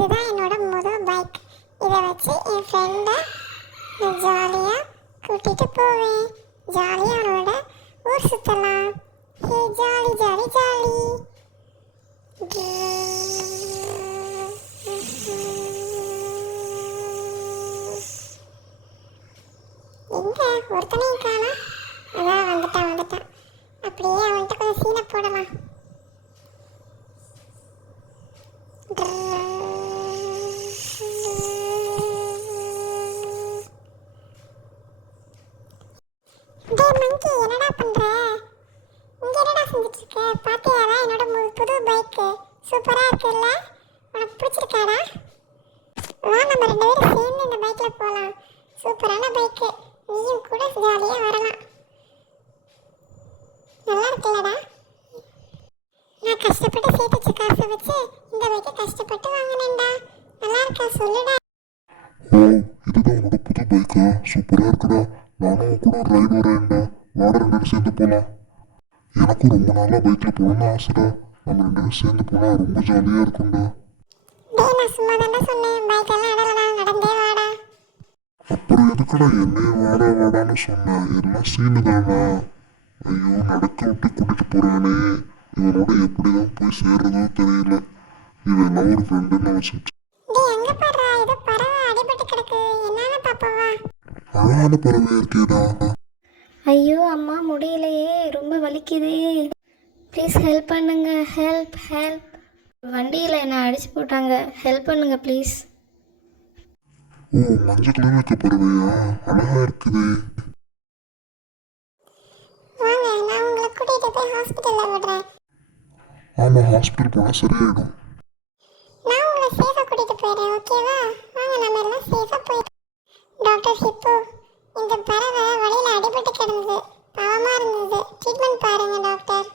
இதுதான் என்னோட முதல் பைக். இதை வச்சு என் ஃப்ரெண்டை ஜாலியாக கூட்டிகிட்டு போவேன். ஜாலியாக அவனோட ஊர் சுற்றலாம். Hey jolly jolly jolly. எங்க ஒருத்தனையும் காணோம். அதான் வந்துட்டான். அப்படியே அவன்கிட்ட கொஞ்சம் சீனை போடலாம். என்னடா பண்ற? இங்க என்னடா செஞ்சுட்டு இருக்க? பாத்தியாடா என்னோட புது பைக் சூப்பரா இருக்குல்ல? உனக்கு பிடிச்சிருக்காடா? வா நம்ம ரெண்டு பேரும் சேர்ந்து இந்த பைக்ல போலாம். சூப்பரான பைக். நீயும் கூட ஜாலியா வரலாம். நல்லா இருக்குல்லடா? நான் கஷ்டப்பட்டு சேர்த்து வச்ச காசை வச்சு இந்த பைக்கை கஷ்டப்பட்டு வாங்கினேன்டா. நல்லா இருக்கா சொல்லுடா. ஓ, இதுதான் உன்னோட புது பைக்கா? சூப்பரா இருக்குடா. நானும் கூட ரைடு வரேன்டா. வாட ரெண்டு பேரும் சேர்ந்து போலாம். எனக்கும் ரொம்ப நாளா பைக்ல போகணும்னு ஆசைடா. நம்ம ரெண்டு பேரும் சேர்ந்து போனா ரொம்ப ஜாலியா இருக்கும்டா. டேய் நான் சும்மா தான்டா சொன்னேன். பைக் எல்லாம் இடலடா, நடந்தே வாடா. அப்புறம் எதுக்குடா என்னையும் வாடான்னு சொன்னேன்? எல்லாம் சீனு தானா? ஐயோ, நடக்க விட்டு கூட்டிட்டு போறானே. இவனோட எப்படிதான் போய் சேர்றதோ தெரியல. இவெல்லாம் ஒரு ஃப்ரெண்டுன்னு நினைச்சிட்டு. டேய் அங்க பாருடா, ஏதோ பறவை அடிபட்டு கிடக்கு. என்னன்னு பாப்பவா? அழகான பறவை இருக்கேடா. ஐயோ அம்மா முடியலையே, ரொம்ப வலிக்குதே. ப்ளீஸ் ஹெல்ப் பண்ணுங்க. ஹெல்ப். வண்டியில் என்னை அடிச்சு போட்டாங்க. ஹெல்ப் பண்ணுங்க ப்ளீஸ். ஓ, மஞ்சள் கலர் இருக்க பறவையா? அழகா இருக்குது. வாங்க நான் உங்களை கூட்டிட்டு போய் ஹாஸ்பிட்டல்ல விடுறேன். ஆமா, ஹாஸ்பிட்டல் போனா சரியாயிடும். நான் உங்களை சேஃபா கூட்டிட்டு போயிடுறேன். ஓகேவா? வாங்க நம்ம எல்லாம் சேஃபா போயிட்டு. டாக்டர் ஹிப்பு, இந்த பறவை வழியில அடிபட்டு கிடந்தது. பாவமா இருந்தது. ட்ரீட்மெண்ட் பாருங்க டாக்டர்.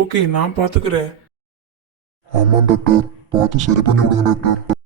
ஓகே, நான் பார்த்துக்கிறேன். ஆமா டாக்டர், பார்த்து சரி பண்ணி விடுங்க டாக்டர்.